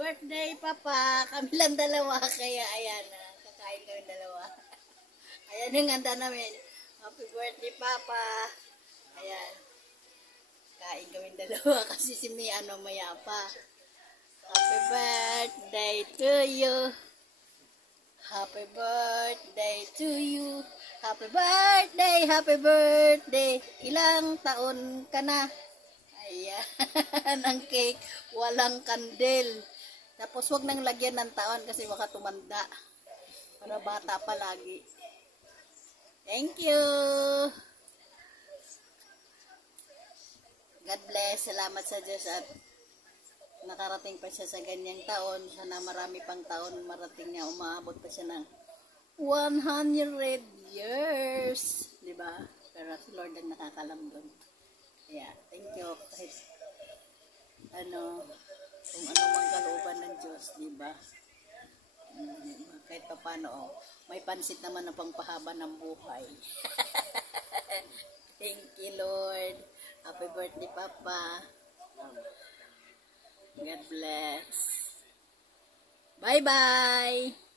birthday, Papa. Kami lang dalawa, kaya ayan na. Kakain kami dalawa. Ayan yung handa namin. Happy birthday, Papa. Ayan. Kain kami dalawa kasi si Mia maya pa. Happy birthday to you. Happy birthday to you. Happy birthday, happy birthday. Ilang taon ka na? Ayan, ang cake. Walang kandel. Tapos wag nang lagyan ng taon kasi baka tumanda. Para bata pa lagi. Thank you. God bless. Salamat sa Diyos at nakarating pa siya sa ganyang taon. Sana marami pang taon marating niya. Umaabot pa siya ng 100 years. Diba? Pero si Lord ang nakakalam doon. Yeah, thank you. Kahit kung ano mang kalooban ng Diyos, diba? Kahit pa paano, may pansit naman na pangpahaba ng buhay. Thank you, Lord. Happy birthday, Papa. God bless. Bye-bye.